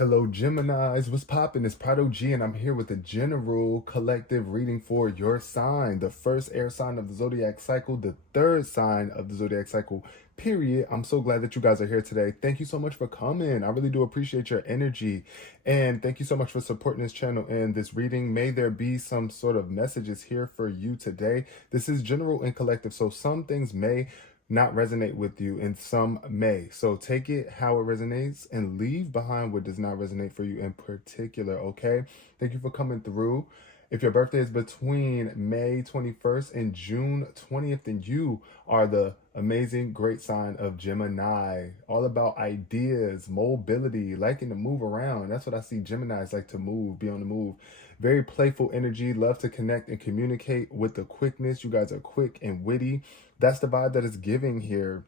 Hello, Geminis. What's poppin'? It's Prado G, and I'm here with a general collective reading for your sign. The first air sign of the zodiac cycle, the third sign of the zodiac cycle, period. I'm so glad that you guys are here today. Thank you so much for coming. I really do appreciate your energy. And thank you so much for supporting this channel and this reading. May there be some sort of messages here for you today. This is general and collective, so some things may not resonate with you and some may. So take it how it resonates and leave behind what does not resonate for you in particular, okay? Thank you for coming through. If your birthday is between May 21st and June 20th, then you are the amazing, great sign of Gemini. All about ideas, mobility, liking to move around. That's what I see Geminis like to move, be on the move. Very playful energy, love to connect and communicate with the quickness. You guys are quick and witty. That's the vibe that is giving here.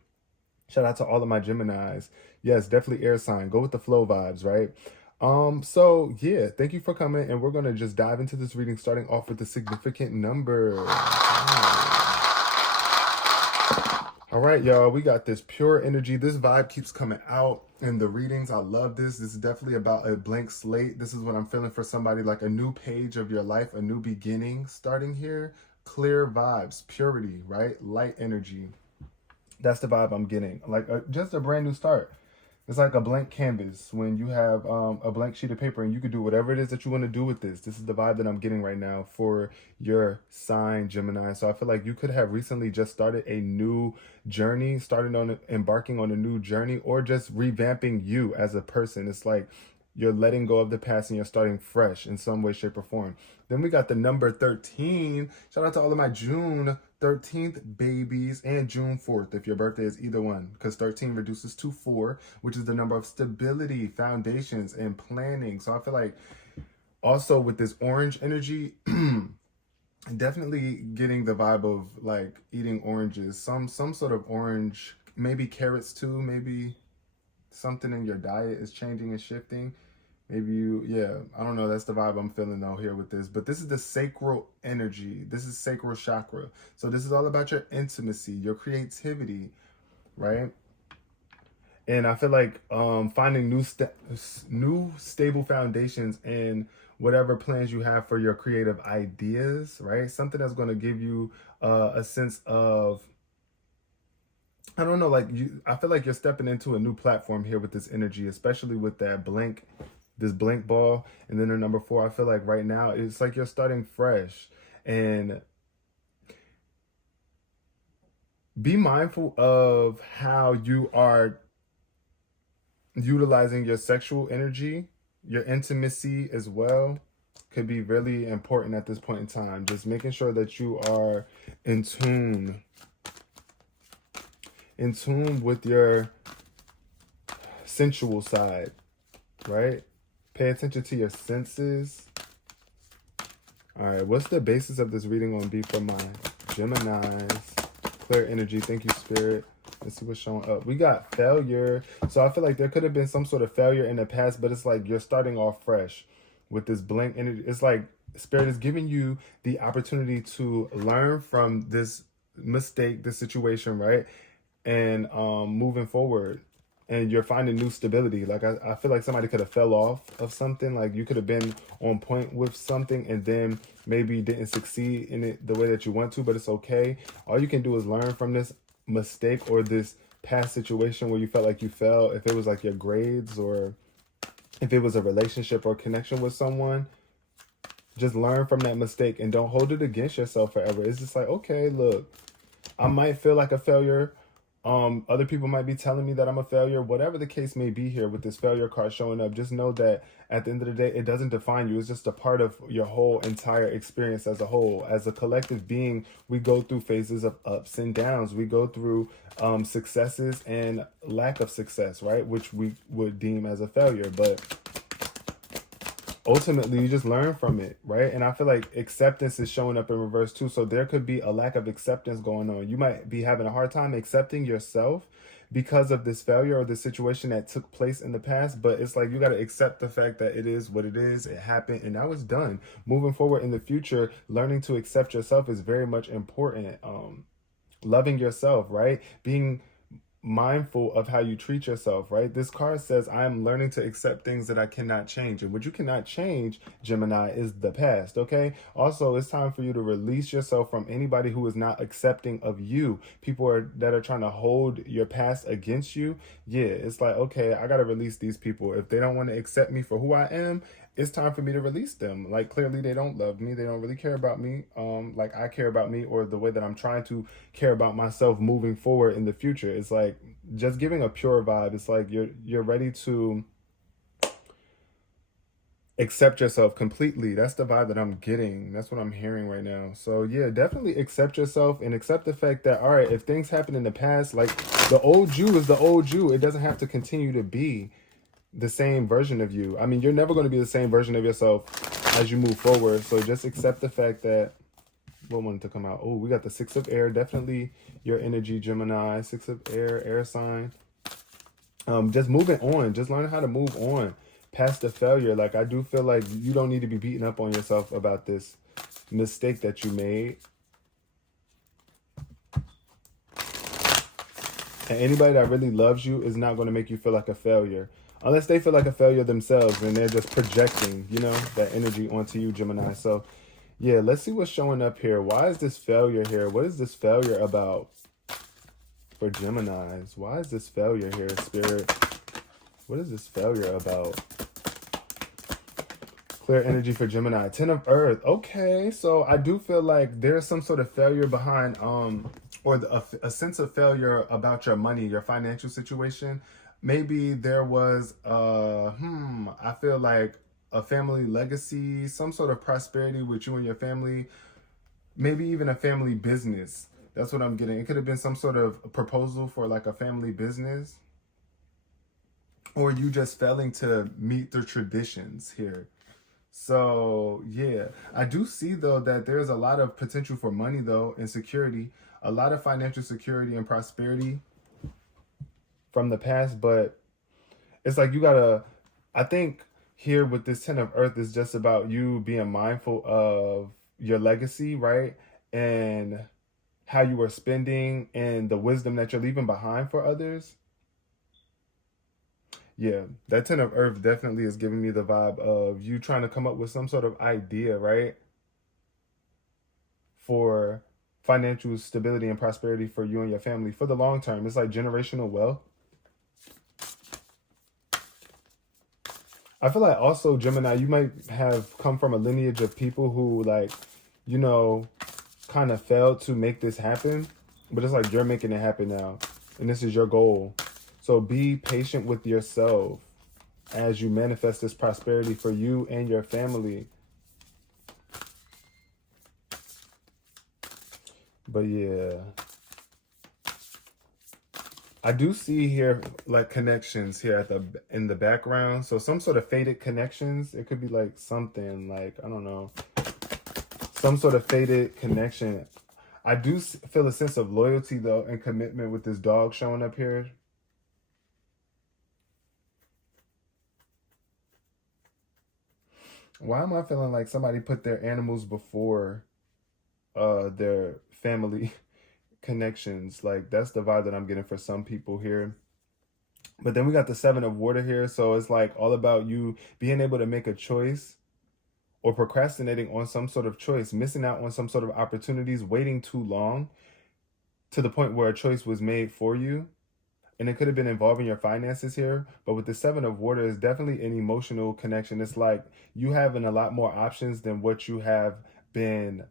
Shout out to all of my Geminis. Yes, definitely air sign. Go with the flow vibes, right? So yeah, thank you for coming, and we're gonna just dive into this reading, starting off with the significant number. All right, y'all, we got this pure energy. This vibe keeps coming out in the readings. I love this. This is definitely about a blank slate. This is what I'm feeling for somebody, like a new page of your life, a new beginning starting here. Clear vibes, purity, right? Light energy. That's the vibe I'm getting. Like just a brand new start. It's like a blank canvas when you have a blank sheet of paper and you can do whatever it is that you want to do with this. This is the vibe that I'm getting right now for your sign, Gemini. So I feel like you could have recently just started a new journey, embarking on a new journey, or just revamping you as a person. It's like you're letting go of the past and you're starting fresh in some way, shape, or form. Then we got the number 13. Shout out to all of my June 13th babies and June 4th, if your birthday is either one, because 13 reduces to 4, which is the number of stability, foundations, and planning. So I feel like also with this orange energy, definitely getting the vibe of like eating oranges, some sort of orange, maybe carrots too, maybe something in your diet is changing and shifting. Maybe I don't know. That's the vibe I'm feeling though here with this. But this is the sacral energy. This is sacral chakra. So this is all about your intimacy, your creativity, right? And I feel like finding new stable foundations in whatever plans you have for your creative ideas, right? Something that's going to give you a sense of, I don't know, like I feel like you're stepping into a new platform here with this energy, especially with that this blank ball. And then the number 4, I feel like right now it's like you're starting fresh. And be mindful of how you are utilizing your sexual energy, your intimacy as well. Could be really important at this point in time. Just making sure that you are in tune with your sensual side, right? Pay attention to your senses. All right, what's the basis of this reading going to be for my Geminis? Clear energy. Thank you, Spirit. Let's see what's showing up. We got failure. So I feel like there could have been some sort of failure in the past, but it's like you're starting off fresh with this blank energy. It's like Spirit is giving you the opportunity to learn from this mistake, this situation, right? And moving forward, and you're finding new stability. Like I feel like somebody could have fell off of something. Like you could have been on point with something and then maybe didn't succeed in it the way that you want to, but it's okay. All you can do is learn from this mistake or this past situation where you felt like you fell. If it was like your grades, or if it was a relationship or connection with someone, just learn from that mistake and don't hold it against yourself forever. It's just like, okay, look, I might feel like a failure. Other people might be telling me that I'm a failure. Whatever the case may be here with this failure card showing up, just know that at the end of the day, it doesn't define you. It's just a part of your whole entire experience as a whole. As a collective being, we go through phases of ups and downs. We go through successes and lack of success, right? Which we would deem as a failure. But ultimately you just learn from it, right? And I feel like acceptance is showing up in reverse too. So there could be a lack of acceptance going on. You might be having a hard time accepting yourself because of this failure or the situation that took place in the past. But it's like you got to accept the fact that it is what it is. It happened and now it's done. Moving forward in the future, learning to accept yourself is very much important. Loving yourself, right? Being mindful of how you treat yourself, right? This card says, I am learning to accept things that I cannot change. And what you cannot change, Gemini, is the past, okay? Also, it's time for you to release yourself from anybody who is not accepting of you. People that are trying to hold your past against you. Yeah, it's like, okay, I got to release these people. If they don't want to accept me for who I am, it's time for me to release them. Like, clearly they don't love me. They don't really care about me like I care about me, or the way that I'm trying to care about myself moving forward in the future. It's like just giving a pure vibe. It's like you're ready to accept yourself completely. That's the vibe that I'm getting. That's what I'm hearing right now. So yeah, definitely accept yourself and accept the fact that, all right, if things happen in the past, like the old you is the old you. It doesn't have to continue to be the same version of you. I mean, you're never going to be the same version of yourself as you move forward. So just accept the fact that, what wanted to come out? Oh, we got the 6 of air. Definitely your energy, Gemini. 6 of air, air sign. Just moving on. Just learning how to move on past the failure. Like, I do feel like you don't need to be beating up on yourself about this mistake that you made. And anybody that really loves you is not going to make you feel like a failure. Unless they feel like a failure themselves and they're just projecting, you know, that energy onto you, Gemini. So, yeah, let's see what's showing up here. Why is this failure here? What is this failure about for Geminis? Why is this failure here, Spirit? What is this failure about? Clear energy for Gemini. 10 of Earth. Okay, so I do feel like there's some sort of failure behind, or a sense of failure about your money, your financial situation. Maybe there was, I feel like a family legacy, some sort of prosperity with you and your family, maybe even a family business. That's what I'm getting. It could have been some sort of proposal for like a family business, or you just failing to meet the traditions here. So yeah, I do see though that there's a lot of potential for money though, and security, a lot of financial security and prosperity from the past. But it's like you gotta, I think here with this 10 of Earth is just about you being mindful of your legacy, right? And how you are spending and the wisdom that you're leaving behind for others. Yeah, that 10 of Earth definitely is giving me the vibe of you trying to come up with some sort of idea, right? For financial stability and prosperity for you and your family for the long term. It's like generational wealth. I feel like also, Gemini, you might have come from a lineage of people who, like, you know, kind of failed to make this happen. But it's like you're making it happen now. And this is your goal. So be patient with yourself as you manifest this prosperity for you and your family. But yeah, I do see here like connections here at in the background. So some sort of faded connections. It could be like something like, I don't know, some sort of faded connection. I do feel a sense of loyalty though and commitment with this dog showing up here. Why am I feeling like somebody put their animals before their family connections? Like, that's the vibe that I'm getting for some people here. But then we got the 7 of Water here. So it's like all about you being able to make a choice or procrastinating on some sort of choice, missing out on some sort of opportunities, waiting too long to the point where a choice was made for you. And it could have been involving your finances here. But with the 7 of Water, it's definitely an emotional connection. It's like you having a lot more options than what you have been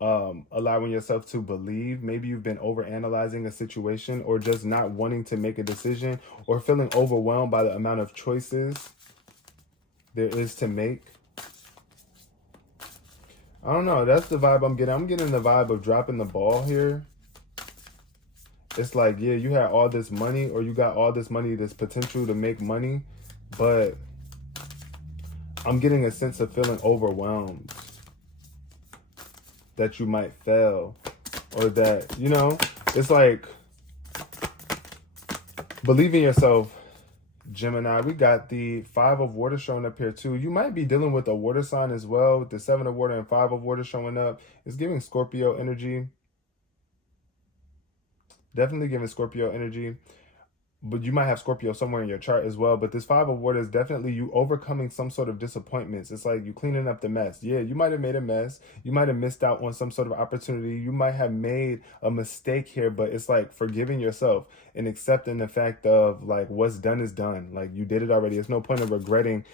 allowing yourself to believe. Maybe you've been overanalyzing a situation, or just not wanting to make a decision, or feeling overwhelmed by the amount of choices there is to make. I don't know. That's the vibe I'm getting. I'm getting the vibe of dropping the ball here. It's like, yeah, you had all this money, or you got all this money, this potential to make money, but I'm getting a sense of feeling overwhelmed that you might fail, or that, you know, it's like, believe in yourself, Gemini. We got the 5 of Water showing up here too. You might be dealing with a water sign as well, with the 7 of Water and 5 of Water showing up. It's giving Scorpio energy. Definitely giving Scorpio energy. but you might have Scorpio somewhere in your chart as well. But this Five of Water is definitely you overcoming some sort of disappointments. It's like you cleaning up the mess. Yeah, you might have made a mess. You might have missed out on some sort of opportunity. You might have made a mistake here, but it's like forgiving yourself and accepting the fact of like what's done is done. Like you did it already. There's no point of regretting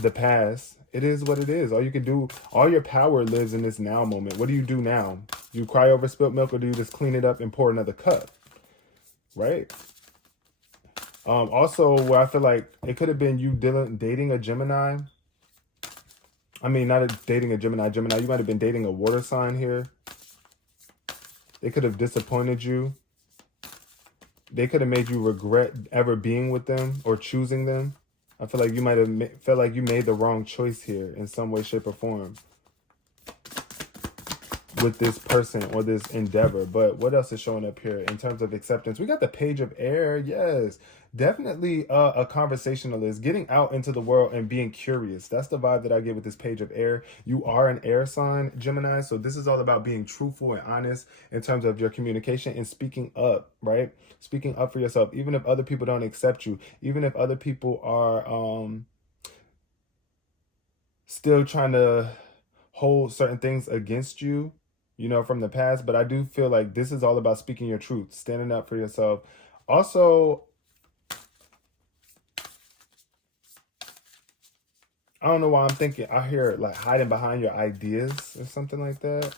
the past. It is what it is. All you can do, all your power lives in this now moment. What do you do now? Do you cry over spilt milk, or do you just clean it up and pour another cup? Right? Also, where I feel like it could have been you dating a Gemini. I mean, not dating a Gemini. You might have been dating a water sign here. They could have disappointed you. They could have made you regret ever being with them or choosing them. I feel like you might have felt like you made the wrong choice here in some way, shape, or form with this person or this endeavor. But what else is showing up here in terms of acceptance? We got the Page of Air. Yes, definitely a conversationalist, getting out into the world and being curious. That's the vibe that I get with this Page of Air. You are an air sign, Gemini, so this is all about being truthful and honest in terms of your communication and speaking up, right? Speaking up for yourself, even if other people don't accept you, even if other people are still trying to hold certain things against you, you know, from the past. But I do feel like this is all about speaking your truth, standing up for yourself. Also, I don't know why I'm thinking, I hear like hiding behind your ideas or something like that.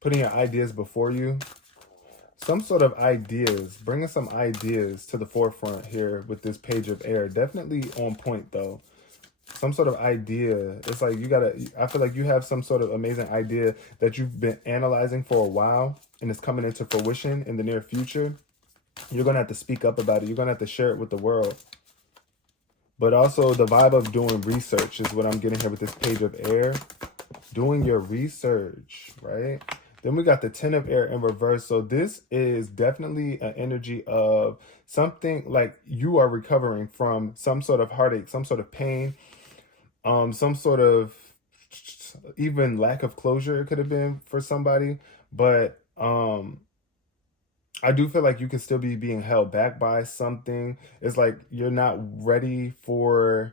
Putting your ideas before you. Some sort of ideas, bringing some ideas to the forefront here with this Page of Air. Definitely on point though. Some sort of idea. It's like I feel like you have some sort of amazing idea that you've been analyzing for a while and it's coming into fruition in the near future. You're going to have to speak up about it. You're going to have to share it with the world. But also the vibe of doing research is what I'm getting here with this Page of Air. Doing your research, right? Then we got the Ten of Air in reverse. So this is definitely an energy of something like you are recovering from some sort of heartache, some sort of pain, some sort of even lack of closure it could have been for somebody. But I do feel like you can still be being held back by something. It's like you're not ready for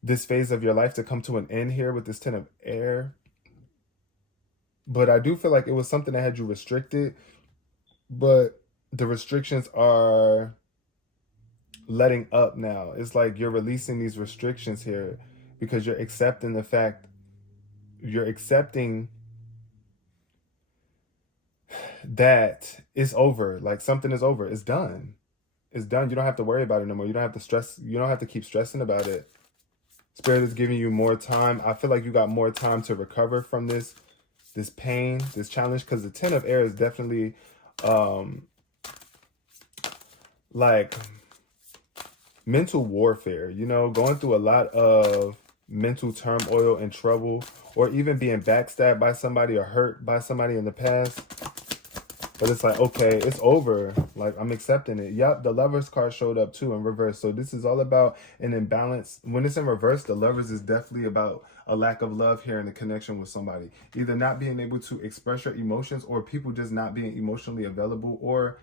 this phase of your life to come to an end here with this Ten of Air. But I do feel like it was something that had you restricted, but the restrictions are letting up now. It's like you're releasing these restrictions here because you're accepting the fact, you're accepting that it's over. Like something is over. It's done. It's done. You don't have to worry about it no more. You don't have to stress. You don't have to keep stressing about it. Spirit is giving you more time. I feel like you got more time to recover from this pain, this challenge, because the Ten of Air is definitely like mental warfare, you know, going through a lot of mental turmoil and trouble, or even being backstabbed by somebody or hurt by somebody in the past. But it's like, okay, it's over. Like, I'm accepting it. Yep, the Lovers card showed up too in reverse. So this is all about an imbalance. When it's in reverse, the Lovers is definitely about a lack of love here in the connection with somebody. Either not being able to express your emotions, or people just not being emotionally available or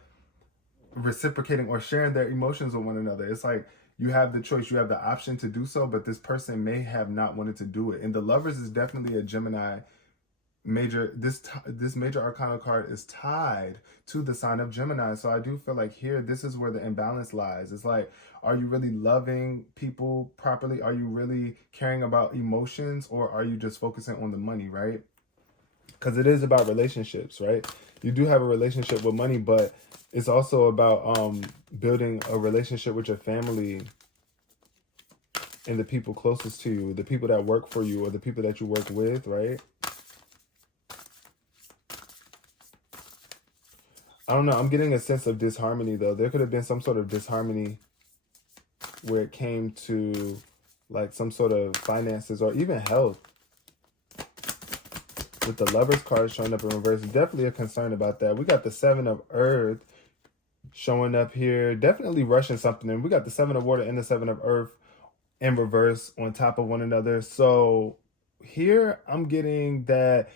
reciprocating or sharing their emotions with one another. It's like you have the choice, you have the option to do so, but this person may have not wanted to do it. And the Lovers is definitely a Gemini major. This major arcana card is tied to the sign of Gemini. So I do feel like here, this is where the imbalance lies. It's like, are you really loving people properly? Are you really caring about emotions, or are you just focusing on the money, right? Because it is about relationships, right? You do have a relationship with money, but it's also about building a relationship with your family and the people closest to you, the people that work for you, or the people that you work with, right? I don't know. I'm getting a sense of disharmony, though. There could have been some sort of disharmony where it came to like some sort of finances or even health. With the Lovers card showing up in reverse, definitely a concern about that. We got the Seven of Earth showing up here. Definitely rushing something. And we got the Seven of Water and the Seven of Earth in reverse on top of one another. So here I'm getting that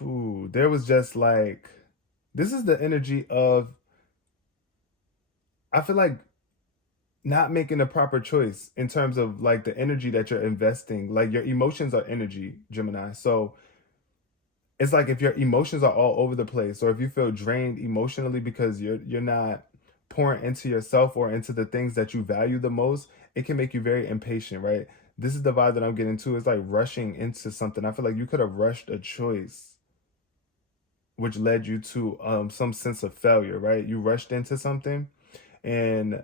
Ooh, there was just like, this is the energy of, I feel like, not making a proper choice in terms of like the energy that you're investing. Like your emotions are energy, Gemini. So it's like if your emotions are all over the place, or if you feel drained emotionally because you're not pouring into yourself or into the things that you value the most, it can make you very impatient, right? This is the vibe that I'm getting to. It's like rushing into something. I feel like you could have rushed a choice which led you to some sense of failure, right? You rushed into something and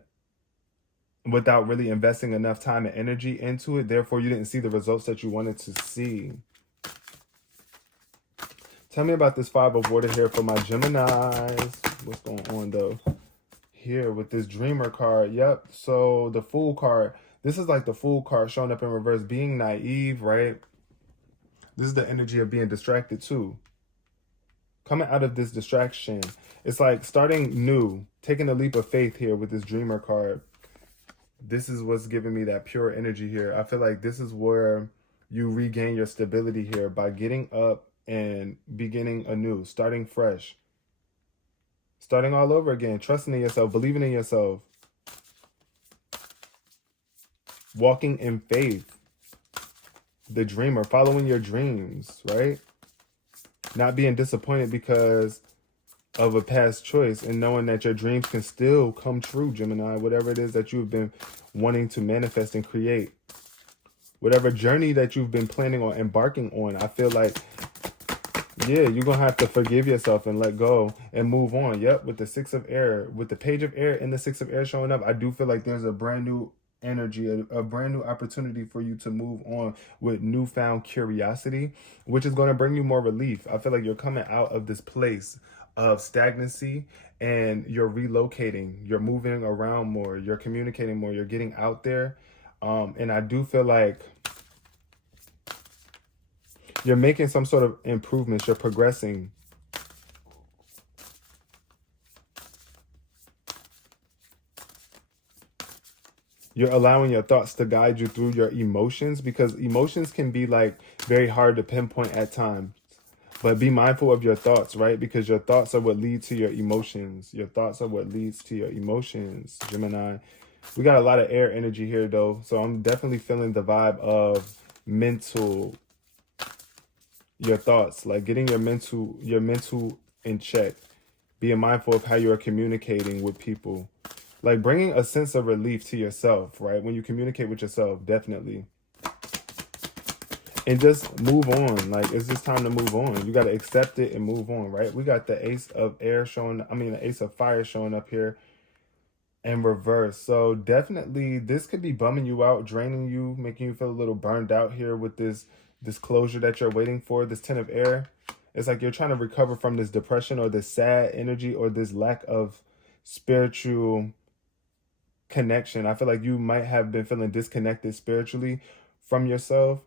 without really investing enough time and energy into it, therefore you didn't see the results that you wanted to see. Tell me about this Five of Water here for my Geminis. What's going on though? Here with this Dreamer card. Yep. So the Fool card. This is like the Fool card showing up in reverse. Being naive, right? This is the energy of being distracted too. Coming out of this distraction. It's like starting new. Taking a leap of faith here with this Dreamer card. This is what's giving me that pure energy here. I feel like this is where you regain your stability here by getting up and beginning anew, starting fresh, starting all over again, trusting in yourself, believing in yourself, walking in faith, the dreamer, following your dreams, right? Not being disappointed because of a past choice and knowing that your dreams can still come true, Gemini, whatever it is that you've been wanting to manifest and create. Whatever journey that you've been planning on embarking on, I feel like, yeah, you're going to have to forgive yourself and let go and move on. Yep, with the Six of Air, with the Page of Air and the Six of Air showing up, I do feel like there's a brand new energy, a brand new opportunity for you to move on with newfound curiosity, which is going to bring you more relief. I feel like you're coming out of this place of stagnancy and you're relocating, you're moving around more, you're communicating more, you're getting out there. And I do feel like you're making some sort of improvements. You're progressing. You're allowing your thoughts to guide you through your emotions, because emotions can be like very hard to pinpoint at times. But be mindful of your thoughts, right? Because your thoughts are what lead to your emotions. Your thoughts are what leads to your emotions, Gemini. We got a lot of air energy here, though. So I'm definitely feeling the vibe of mental, your thoughts, like getting your mental in check. Being mindful of how you are communicating with people. Like bringing a sense of relief to yourself, right? When you communicate with yourself, definitely. And just move on. Like, it's just time to move on. You got to accept it and move on, right? We got the Ace of Air showing, the Ace of Fire showing up here in reverse. So definitely this could be bumming you out, draining you, making you feel a little burned out here with this closure that you're waiting for, this Ten of Air. It's like you're trying to recover from this depression or this sad energy or this lack of spiritual connection. I feel like you might have been feeling disconnected spiritually from yourself,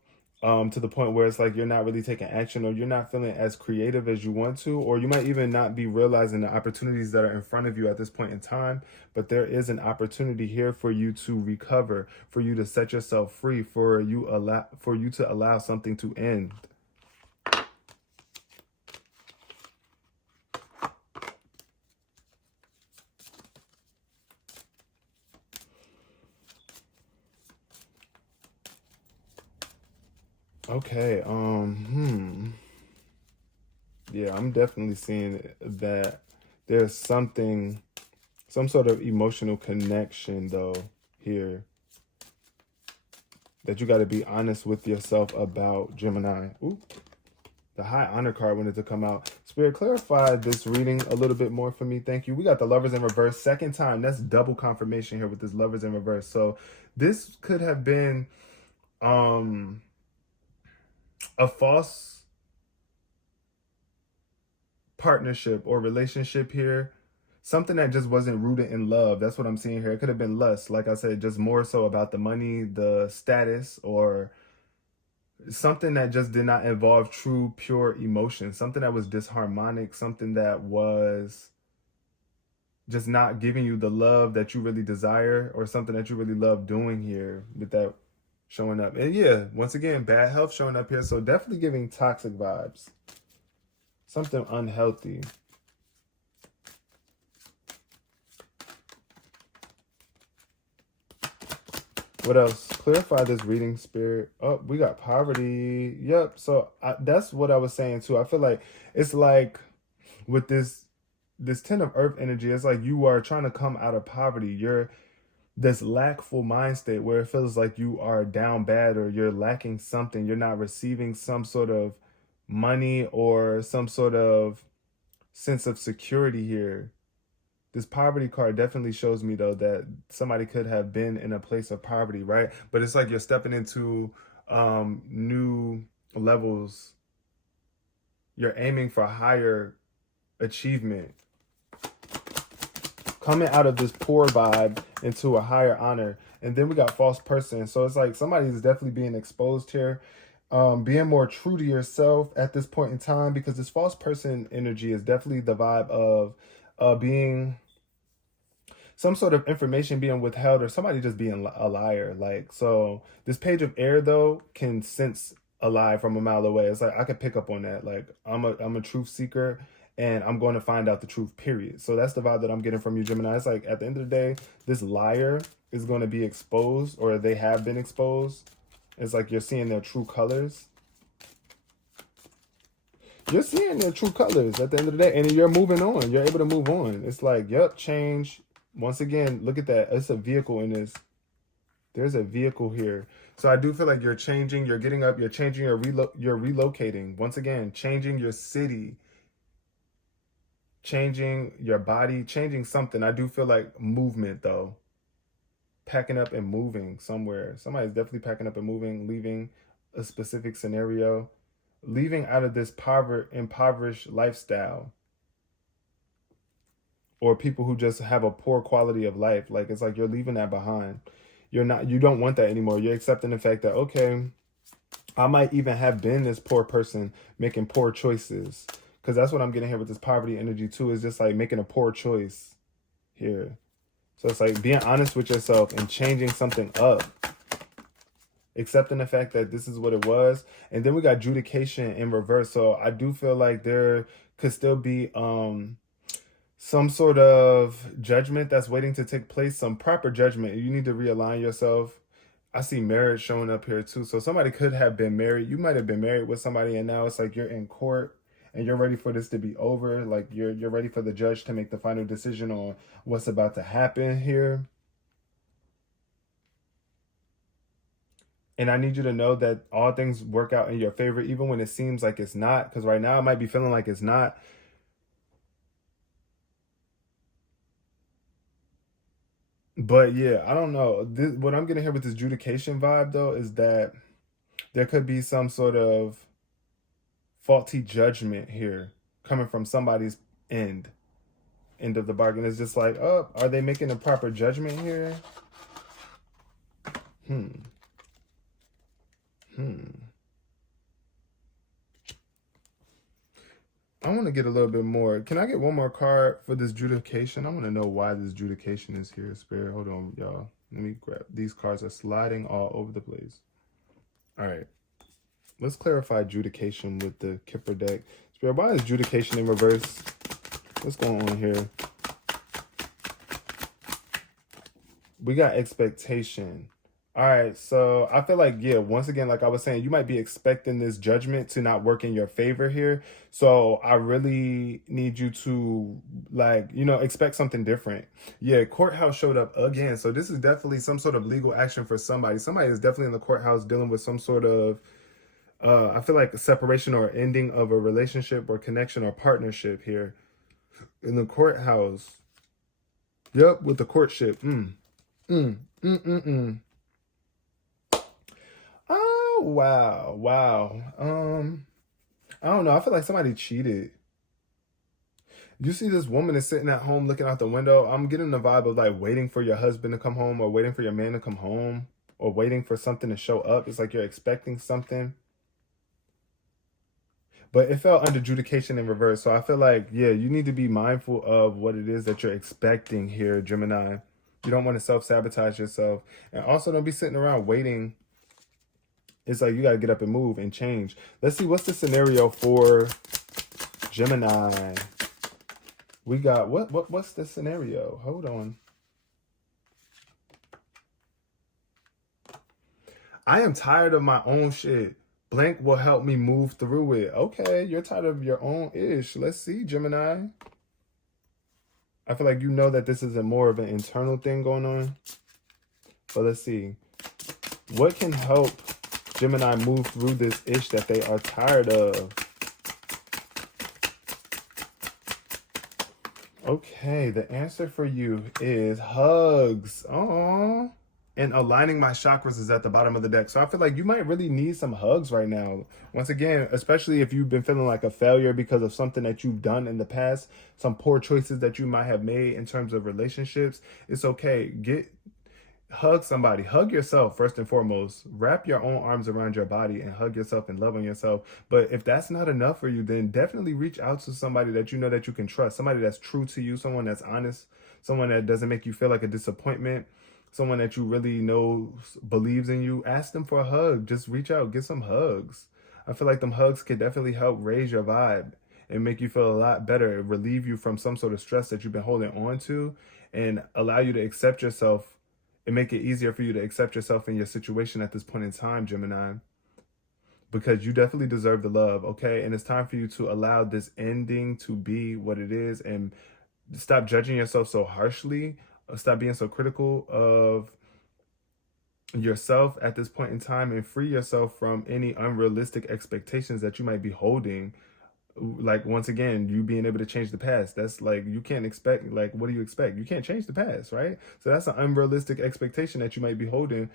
to the point where it's like you're not really taking action, or you're not feeling as creative as you want to, or you might even not be realizing the opportunities that are in front of you at this point in time. But there is an opportunity here for you to recover, for you to set yourself free, for you to allow something to end. Okay, yeah, I'm definitely seeing that there's some sort of emotional connection though here that you got to be honest with yourself about, Gemini. Ooh, the High Honor card wanted to come out. Spirit, clarify this reading a little bit more for me. Thank you. We got the Lovers in reverse. Second time. That's double confirmation here with this Lovers in reverse. So this could have been a false partnership or relationship here. Something that just wasn't rooted in love. That's what I'm seeing here. It could have been lust. Like I said, just more so about the money, the status, or something that just did not involve true, pure emotion. Something that was disharmonic. Something that was just not giving you the love that you really desire, or something that you really love doing here with that showing up. And yeah, once again, bad health showing up here. So definitely giving toxic vibes. Something unhealthy. What else? Clarify this reading, Spirit. Oh, we got poverty. Yep. So that's what I was saying too. I feel like it's like with this 10 of earth energy, it's like you are trying to come out of poverty. You're this lackful mind state where it feels like you are down bad or you're lacking something. You're not receiving some sort of money or some sort of sense of security here. This poverty card definitely shows me, though, that somebody could have been in a place of poverty, right? But it's like you're stepping into new levels. You're aiming for higher achievement. Coming out of this poor vibe into a higher honor. And then we got false person. So it's like somebody is definitely being exposed here. Being more true to yourself at this point in time, because this false person energy is definitely the vibe of being some sort of information being withheld or somebody just being a liar. Like, so this page of air though can sense a lie from a mile away. It's like I could pick up on that. Like I'm a truth seeker and I'm going to find out the truth, period. So that's the vibe that I'm getting from you, Gemini. It's like at the end of the day, this liar is going to be exposed, or they have been exposed. It's like you're seeing their true colors. You're seeing their true colors at the end of the day, and you're moving on. You're able to move on. It's like, yep, change. Once again, look at that. It's a vehicle in this. There's a vehicle here. So I do feel like you're changing. You're getting up. You're changing. You're relocating. Once again, changing your city. Changing your body. Changing something. I do feel like movement, though. Packing up and moving somewhere. Somebody's definitely packing up and moving, leaving a specific scenario. Leaving out of this impoverished lifestyle. Or people who just have a poor quality of life. Like, it's like you're leaving that behind. You don't want that anymore. You're accepting the fact that, okay, I might even have been this poor person making poor choices. Because that's what I'm getting here with this poverty energy too, is just like making a poor choice here. So it's like being honest with yourself and changing something up. Accepting the fact that this is what it was. And then we got adjudication in reverse. So I do feel like there could still be some sort of judgment that's waiting to take place, some proper judgment. You need to realign yourself. I see marriage showing up here too. So somebody could have been married. You might have been married with somebody and now it's like you're in court and you're ready for this to be over. Like you're ready for the judge to make the final decision on what's about to happen here. And I need you to know that all things work out in your favor, even when it seems like it's not. Because right now it might be feeling like it's not. But yeah, I don't know. What I'm getting here with this adjudication vibe, though, is that there could be some sort of faulty judgment here coming from somebody's end of the bargain. It's just like, oh, are they making a proper judgment here? I want to get a little bit more. Can I get one more card for this adjudication? I want to know why this adjudication is here, Spirit. Hold on, y'all. Let me grab. These cards are sliding all over the place. All right. Let's clarify adjudication with the Kipper deck. Spirit, why is adjudication in reverse? What's going on here? We got expectation. All right, so I feel like, yeah, once again, like I was saying, you might be expecting this judgment to not work in your favor here. So I really need you to, like, expect something different. Yeah, courthouse showed up again. So this is definitely some sort of legal action for somebody. Somebody is definitely in the courthouse dealing with some sort of, I feel like a separation or ending of a relationship or connection or partnership here in the courthouse. Yep, with the courtship. Oh, wow. I don't know. I feel like somebody cheated. You see this woman is sitting at home looking out the window. I'm getting the vibe of like waiting for your husband to come home or waiting for your man to come home or waiting for something to show up. It's like you're expecting something. But it fell under adjudication in reverse. So I feel like, yeah, you need to be mindful of what it is that you're expecting here, Gemini. You don't want to self-sabotage yourself. And also don't be sitting around waiting. It's like you got to get up and move and change. Let's see, what's the scenario for Gemini. We got, what's the scenario? Hold on. I am tired of my own shit. Blank will help me move through it. Okay, you're tired of your own ish. Let's see, Gemini. I feel like you know that this is a more of an internal thing going on. But let's see. What can help Gemini move through this ish that they are tired of? Okay, the answer for you is hugs. Aww. And aligning my chakras is at the bottom of the deck. So I feel like you might really need some hugs right now. Once again, especially if you've been feeling like a failure because of something that you've done in the past, some poor choices that you might have made in terms of relationships. It's okay. Hug somebody. Hug yourself first and foremost. Wrap your own arms around your body and hug yourself and love on yourself. But if that's not enough for you, then definitely reach out to somebody that you know that you can trust. Somebody that's true to you. Someone that's honest. Someone that doesn't make you feel like a disappointment. Someone that you really know believes in you. Ask them for a hug. Just reach out. Get some hugs. I feel like them hugs could definitely help raise your vibe and make you feel a lot better. Relieve you from some sort of stress that you've been holding on to and allow you to accept yourself and make it easier for you to accept yourself in your situation at this point in time, Gemini, because you definitely deserve the love, okay? And it's time for you to allow this ending to be what it is and stop judging yourself so harshly. Stop being so critical of yourself at this point in time and free yourself from any unrealistic expectations that you might be holding. Like, once again, you being able to change the past. That's like, you can't expect, like, what do you expect? You can't change the past, right? So that's an unrealistic expectation that you might be holding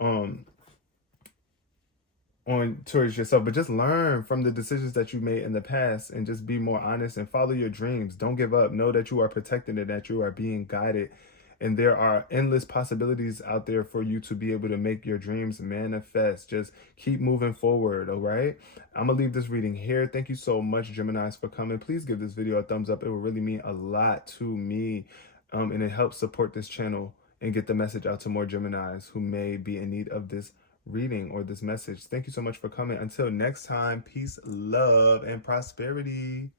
on towards yourself. But just learn from the decisions that you made in the past and just be more honest and follow your dreams. Don't give up. Know that you are protected and that you are being guided. And there are endless possibilities out there for you to be able to make your dreams manifest. Just keep moving forward, all right? I'm going to leave this reading here. Thank you so much, Geminis, for coming. Please give this video a thumbs up. It will really mean a lot to me, and it helps support this channel and get the message out to more Geminis who may be in need of this reading or this message. Thank you so much for coming. Until next time, peace, love, and prosperity.